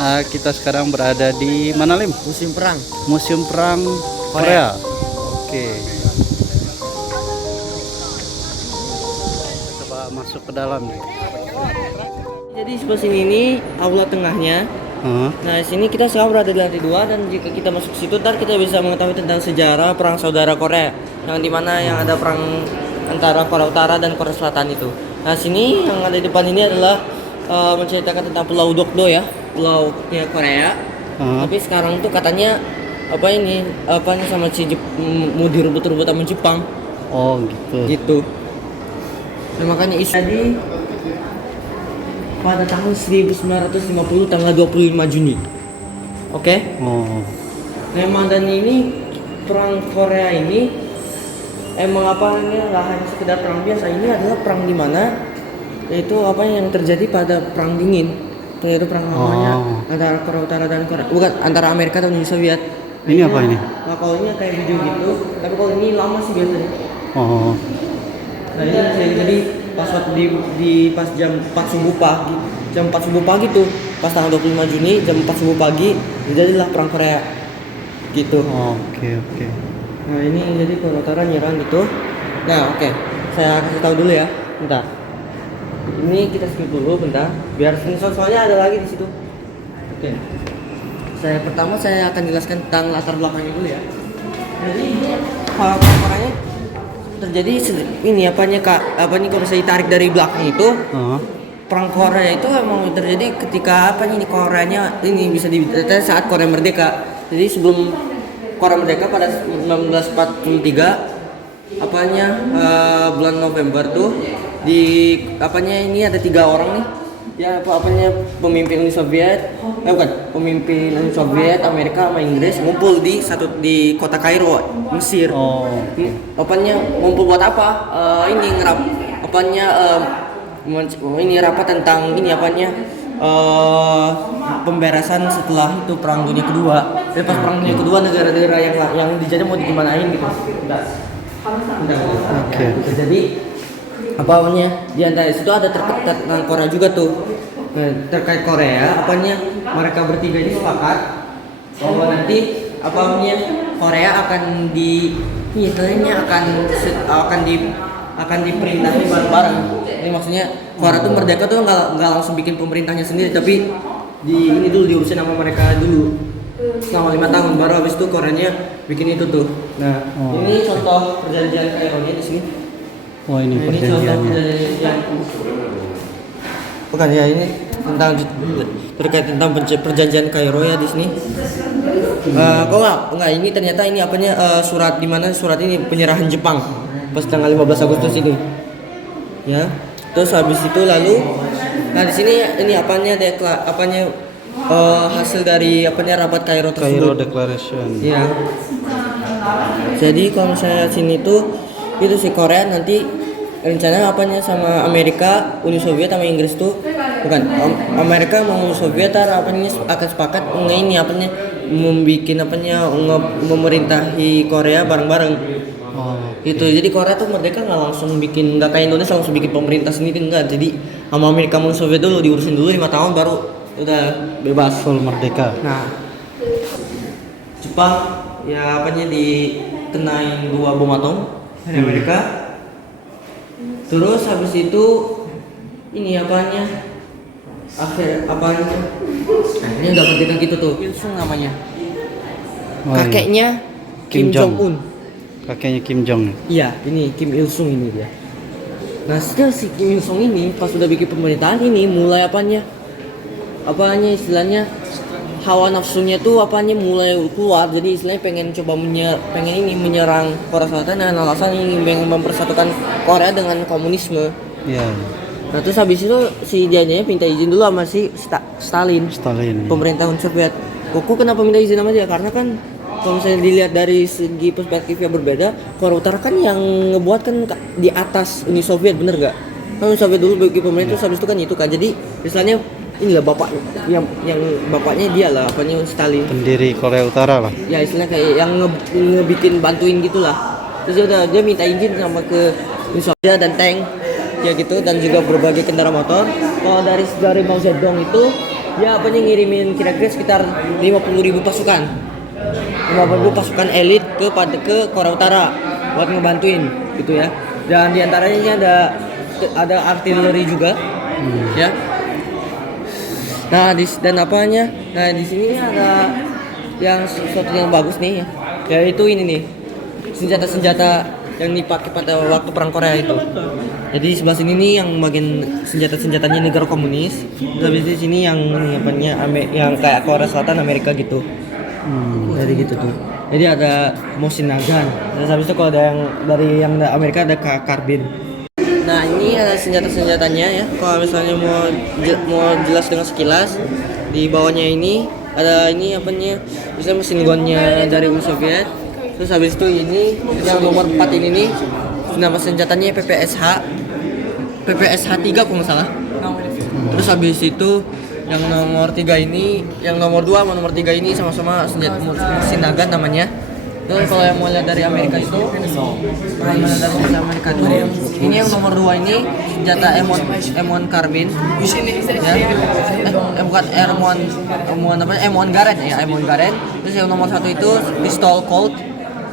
Kita sekarang berada di mana, Lim? Musim perang. Museum Perang Korea. Oke. Kita coba masuk ke dalam nih. Jadi sebelah sini ini aula tengahnya. Nah, di sini kita sekarang berada di lantai 2 dan jika kita masuk ke situ ntar kita bisa mengetahui tentang sejarah perang saudara Korea yang dimana yang ada perang antara Korea Utara dan Korea Selatan itu. Nah, sini yang ada di depan ini adalah menceritakan tentang Pulau Dokdo ya, pulaunya Korea. Tapi sekarang tuh katanya apa ini sama si mau direbut-rebut sama Jepang. Oh gitu. Gitu. Nah, makanya tadi pada tahun 1950 tanggal 25 Juni. Oke? Oh. Memang dan ini perang Korea ini emang nggak hanya sekedar perang biasa, ini adalah perang di mana yaitu yang terjadi pada perang dingin, yaitu perang namanya antara Korea Utara dan antara Amerika dan Uni Soviet. Ini apa ini? Nah, kalau ini kayak video gitu, tapi kalau ini lama sih biasanya. Oh. Nah, ini jadi pas pas jam 4 subuh pagi, tuh pas tanggal 25 Juni jam 4 subuh pagi terjadilah perang Korea gitu. Oke. Nah, ini jadi Korea Utara nyerang gitu. Nah, oke. Saya kasih tahu dulu ya. Bentar. Ini kita skip dulu bentar biar soalnya ada lagi di situ. Oke. Pertama saya akan jelaskan tentang latar belakangnya dulu ya. Jadi ini perangnya terjadi ini kalau saya tarik dari belakang itu perang Korea itu emang terjadi ketika Koreanya ini bisa dikatakan saat Korea merdeka. Jadi sebelum Korea merdeka pada 1943 bulan November tuh ini ada 3 orang nih ya pemimpin Uni Soviet pemimpin Uni Soviet, Amerika sama Inggris ngumpul di kota Kairo, Mesir. Ngumpul buat apa? Rapat tentang pemberesan setelah itu perang dunia kedua. Pas perang dunia kedua negara-negara yang dijajah mau digimanain gitu. Oke. Jadi di antara itu ada terkait tentang Korea juga tuh. Terkait Korea, mereka bertiga ini sepakat bahwa nanti Korea akan diperintahi bareng-bareng. Ini maksudnya Korea tuh merdeka tuh nggak langsung bikin pemerintahnya sendiri, tapi ini dulu diurusin sama mereka dulu selama 5 tahun, baru habis itu Koreanya bikin itu tuh. Nah, ini contoh perjanjian Kairo-nya di sini. Ini perjanjiannya. Bukan ya, ini terkait tentang perjanjian Kairo ya di sini. Enggak, ini ternyata ini surat di mana surat ini penyerahan Jepang pas tanggal 15 Agustus itu. Ya. Terus habis itu lalu di sini ini hasil dari rapat Kairo tersebut. Kairo Declaration. Ya. Jadi kalau saya sini itu si Korea nanti rencana sama Amerika, Uni Soviet sama Inggris tuh Amerika mau Uni Soviet akan sepakat memerintahi Korea bareng-bareng. Gitu. Jadi Korea tuh merdeka nggak kayak Indonesia langsung bikin pemerintah sendiri, enggak. Jadi sama Amerika sama Soviet dulu diurusin dulu 5 tahun baru udah bebas full merdeka. Nah, Jepang dikenain 2 bom atom dari Amerika. Terus habis itu akhirnya udah merdeka gitu tuh. Il Sung namanya. Kakeknya Kim Jong Un. Kakeknya Kim Jong. Iya, ini Kim Il Sung ini dia. Nah, setelah si Kim Il Sung ini pas udah bikin pemerintahan ini mulai istilahnya hawa nafsunya tuh mulai keluar. Jadi istilahnya pengen menyerang Korea Selatan dengan alasan ingin mempersatukan Korea dengan komunisme. Iya. Nah, terus habis itu si dianya minta izin dulu sama si Stalin. Pemerintah Uni Soviet. Kenapa minta izin sama dia? Karena kan kalau misalnya dilihat dari segi perspektif yang berbeda, Korea Utara kan yang ngebuat kan di atas Uni Soviet, bener gak? Kan Uni Soviet dulu bikin pemerintah, terus habis itu kan itu kan. Jadi istilahnya inilah bapak yang bapaknya dia lah Stalin, pendiri Korea Utara lah ya, istilahnya kayak yang ngebikin bantuin gitulah. Terus dia minta izin sama ke Uni Soviet dan tank ya gitu, dan juga berbagai kendaraan motor. Kalau dari Mao Zedong itu dia ngirimin kira-kira sekitar 50.000 pasukan. 50.000 pasukan elit ke Korea Utara buat ngebantuin gitu ya. Dan diantaranya ini ada artileri juga, ya. Nah, di sini ada yang sesuatu yang bagus nih, ya, yaitu ini nih, senjata-senjata yang dipakai pada waktu perang Korea itu. Jadi sebelah sini nih yang bagian senjatanya negara komunis, habis di sini yang yang kayak Korea Selatan, Amerika gitu. Jadi gitu tuh. Jadi ada machine gun. Terus habis itu kalau ada yang dari Amerika ada karbin. Nah, ini ada senjata-senjatanya ya. Kalau misalnya mau jelas dengan sekilas, di bawahnya ini ada misalnya mesin gunnya dari Uni Soviet. Terus habis itu ini yang nomor 4 ini nih, nama senjatanya PPSH 3 kalau nggak salah. Terus habis itu yang nomor 3 ini, yang nomor 2 sama nomor 3 ini sama-sama senjata mesin gun namanya. Dan kalau yang mau lihat dari Amerika itu, ini yang nomor 2 ini senjata M1 Carbine, ya. Bukan M1 Garand ya, M1 Garand. Terus yang nomor 1 itu pistol Colt,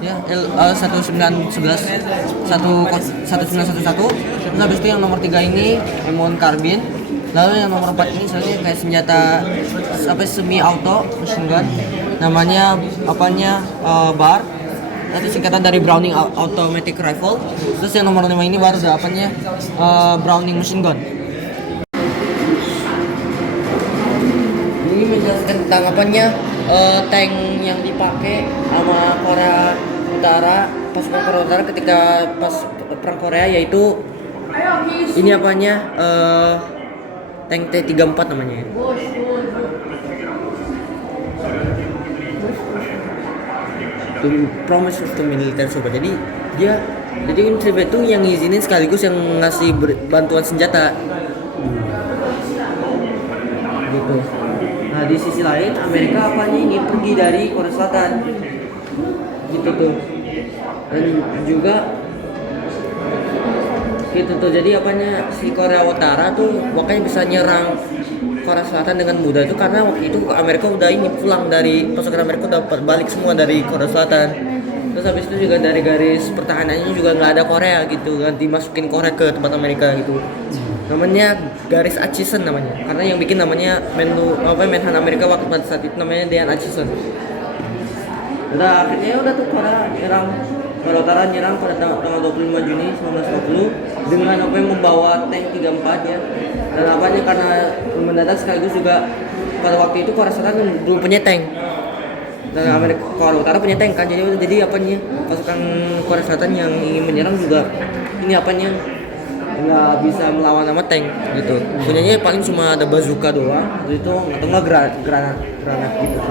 ya, 1911 1911. Terus habis itu yang nomor 3 ini M1 Carbine. Lalu yang nomor 4 ini soalnya kayak senjata semi auto machine gun, namanya BAR, tadi singkatan dari Browning Automatic Rifle. Terus yang nomor 5 ini baru ada Browning machine gun. Ini menjelaskan tentang tank yang dipakai sama Korea Utara, pasukan Korea Utara ketika pas perang Korea, yaitu ini tank T-34 namanya ya. Promise of the military support. Jadi Uni Soviet itu yang ngizinin sekaligus yang ngasih bantuan senjata. Gitu. Nah, di sisi lain Amerika ini pergi dari Korea Selatan. Gitu tuh. Dan juga gitu tuh, jadi si Korea Utara tuh makanya bisa nyerang Korea Selatan dengan mudah itu karena waktu itu Amerika udah pulang dari pasukan Amerika udah balik semua dari Korea Selatan. Terus habis itu juga dari garis pertahanannya juga nggak ada Korea gitu, ganti masukin Korea ke tempat Amerika gitu. Namanya garis Atchison namanya, karena yang bikin namanya Menhan Amerika waktu pada saat itu namanya Dean Atchison. Udah akhirnya udah tuh Korea Utara nyerang pada tanggal 25 Juni 1950 dengan membawa tank 34 ya. Dan karena mendadak sekaligus juga pada waktu itu Korea Selatan belum punya tank. Dan Korea Utara punya tank kan. Jadi pasukan Korea Selatan yang ingin menyerang juga nggak bisa melawan sama tank gitu. Punyanya paling cuma ada bazooka doang, itu atau nggak granat gitu.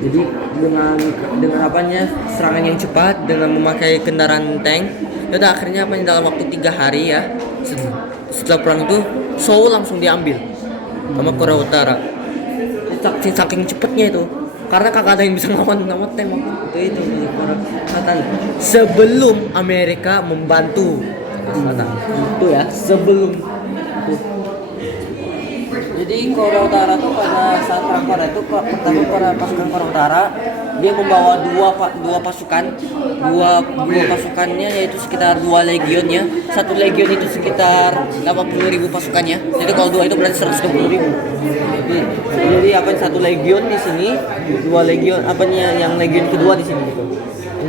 Jadi dengan serangan yang cepat dengan memakai kendaraan tank, dan akhirnya dalam waktu 3 hari ya setelah perang itu Seoul langsung diambil sama Korea Utara. Saking cepatnya itu, karena kagak ada yang bisa ngelawan tank waktu itu Korea Selatan sebelum Amerika membantu Selatan itu ya, sebelum itu. Jadi Korea Utara tuh pada saat perang Korea itu pertama pasukan Korea Utara dia membawa dua pasukannya, yaitu sekitar 2 legion ya. Satu legion itu sekitar 80.000 pasukannya. Jadi kalau 2 itu berarti 120.000. Jadi satu legion di sini, 2 legion yang legion kedua di sini gitu.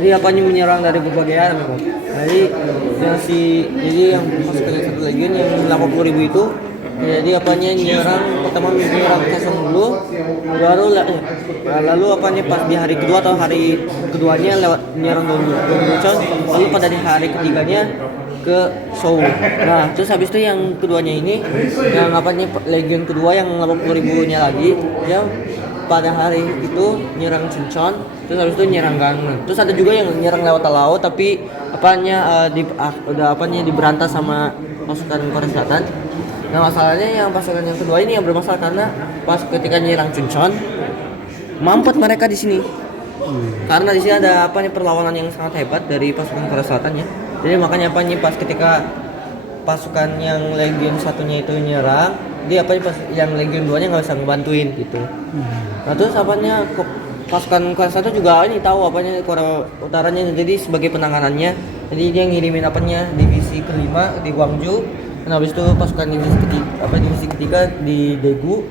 Jadi menyerang dari berbagai arah memang. Jadi yang pasukan yang satu legion yang 80.000 itu, jadi pertama menyerang kosong dulu, lalu pas di hari kedua atau hari keduanya lewat menyerang Donggucheon, lalu pada di hari ketiganya ke Seoul. Nah, terus habis itu yang keduanya ini yang legion kedua yang 80.000-nya lagi ya pada hari itu nyerang Chuncheon, terus habis itu nyerang Gangneung. Terus ada juga yang nyerang lewat laut tapi diberantas sama pasukan Korea Selatan. Nah, masalahnya yang pasukan yang kedua ini yang bermasalah karena pas ketika nyerang Chuncheon mampet mereka di sini. Karena di sini ada perlawanan yang sangat hebat dari pasukan Korea Selatan ya. Jadi makanya apa nih pas ketika pasukan yang Legion satunya itu nyerang, dia apa nih pas yang Legion 2-nya nggak bisa ngebantuin gitu. Nah terus apanya pasukan Korea Selatan juga ini tahu apanya Korea Utaranya, jadi sebagai penanganannya, jadi dia ngirimin apanya divisi kelima di Gwangju, dan habis itu pasukan divisi ketiga di Daegu,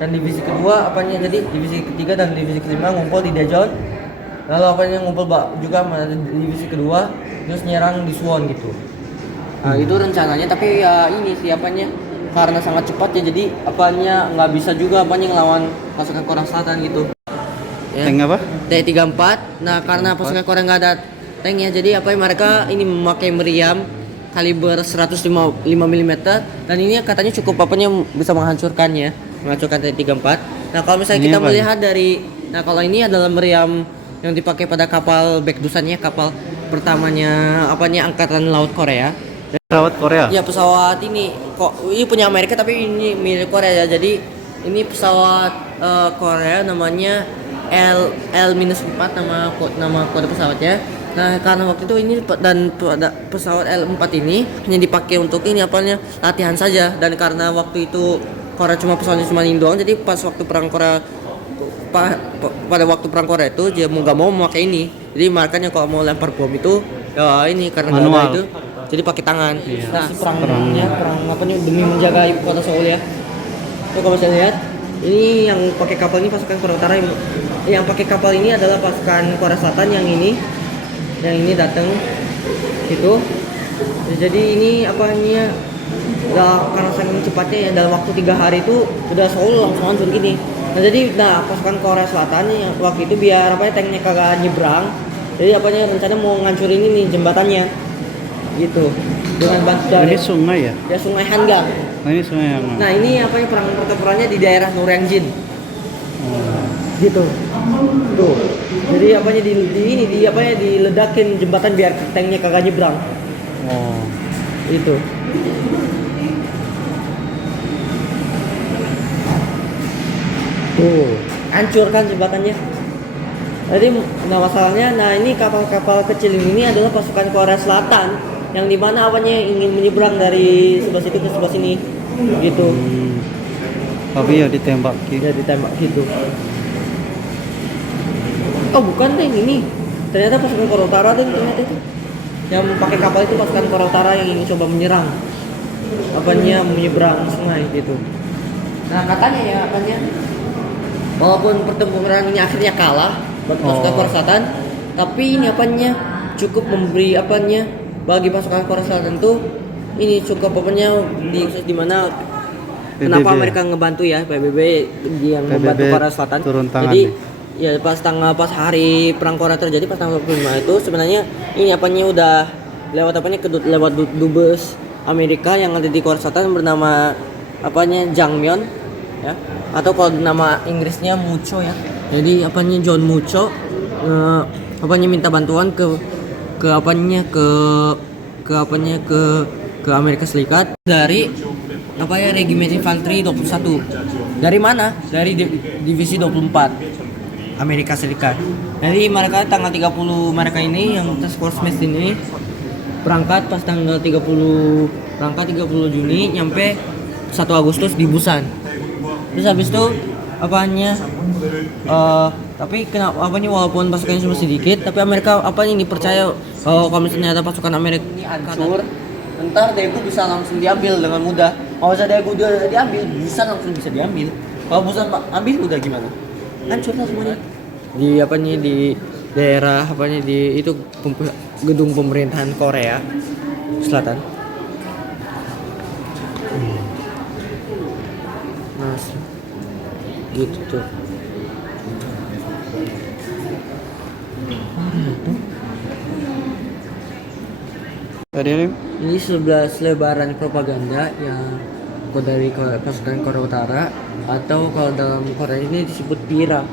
dan divisi kedua apanya jadi divisi ketiga dan divisi kelima ngumpul di Daejeon, lalu apanya ngumpul juga sama divisi kedua terus nyerang di Suwon gitu. Nah itu rencananya, tapi ya ini sih apanya karena sangat cepat ya, jadi apanya nggak bisa juga apanya ngelawan pasukan Korea Selatan gitu. Ya. Tank apa? T-34. Nah karena pasukan Korea nggak ada tanknya, jadi apa mereka ini memakai meriam kaliber 105 mm, dan ini katanya cukup apanya bisa menghancurkan T-34. Nah kalau misalnya Ini kita apa melihat dari, nah kalau ini adalah meriam yang dipakai pada kapal Baekdusan, kapal pertamanya apanya angkatan laut Korea. Pesawat Korea. Ya pesawat ini kok ini punya Amerika tapi ini milik Korea ya. Jadi ini pesawat Korea namanya L-4 nama kode pesawatnya. Nah karena waktu itu ini dan pesawat L-4 ini hanya dipakai untuk ini apanya latihan saja, dan karena waktu itu Korea pesawatnya cuma ini doang, jadi pas waktu perang Korea pada waktu perang Korea itu dia mau gak mau memakai ini. Jadi makanya kalau mau lempar bom itu ya ini karena nggak ada itu, jadi pakai tangan. Iya. Nah perang apanya demi menjaga ibu kota Seoul ya. Tuh kalau saya lihat ini yang pakai kapal ini pasukan Korea Utara, yang pakai kapal ini adalah pasukan Korea Selatan yang ini datang gitu. Jadi ini apanya udah karena saking cepatnya ya, dalam waktu 3 hari itu udah Seoul langsung hancur gini. Nah pasukan Korea Selatan yang waktu itu biar tanknya kagak nyebrang, jadi rencana mau ngancurin ini jembatannya gitu dengan bantu dari Ini sungai ya? ya Sungai Hangang. Nah, ini sungai yang Nah ini perang pertempurannya di daerah Noryangjin gitu tuh. Jadi diledakin jembatan biar tanknya kagak nyebrang. Oh. Itu tuh hancurkan jembatannya. Jadi masalahnya, ini kapal-kapal kecil ini adalah pasukan Korea Selatan yang dimana ingin menyeberang dari sebelah situ ke sebelah sini gitu. Tapi ya ditembak gitu. Ya ditembak gitu. Oh bukan deh, ini ternyata pasukan Korea Utara tuh ternyata itu yang pakai kapal itu pasukan Korea Utara yang ingin coba menyerang menyeberang sungai gitu. Nah katanya ya walaupun pertempuran ini akhirnya kalah buat pasukan Korea Selatan, tapi ini cukup memberi bagi pasukan Korea Selatan tuh ini cukup di mana kenapa mereka ngebantu ya PBB yang membantu Korea Selatan. Jadi ya pas hari perang Korea terjadi pas tanggal 25 itu sebenarnya ini udah lewat lewat dubes Amerika yang ada di Korea Selatan bernama Jangmyeon ya, atau kalau nama Inggrisnya Mucho ya. Jadi John Mucho minta bantuan ke Amerika Serikat dari Regimen Infanteri 21. Dari mana? Dari divisi 24 Amerika Serikat. Jadi mereka tanggal 30 mereka ini yang Task Force Mass ini berangkat pas tanggal 30 Juni nyampe 1 Agustus di Busan. Terus habis itu tapi kenapa walaupun pasukannya cuma sedikit, tapi Amerika ini percaya kalau misalnya ada pasukan Amerika ini hancur, ntar Daegu bisa langsung diambil dengan mudah. Kalau Daegu diambil, langsung bisa diambil. Kalau Busan ambil udah gimana? Hancur lah semuanya. Di daerah di itu gedung pemerintahan Korea Selatan. Nah, gitu tuh. Ini 11 lebaran propaganda yang dari pasukan Korea Utara, atau kalau dalam Korea ini disebut PIRA.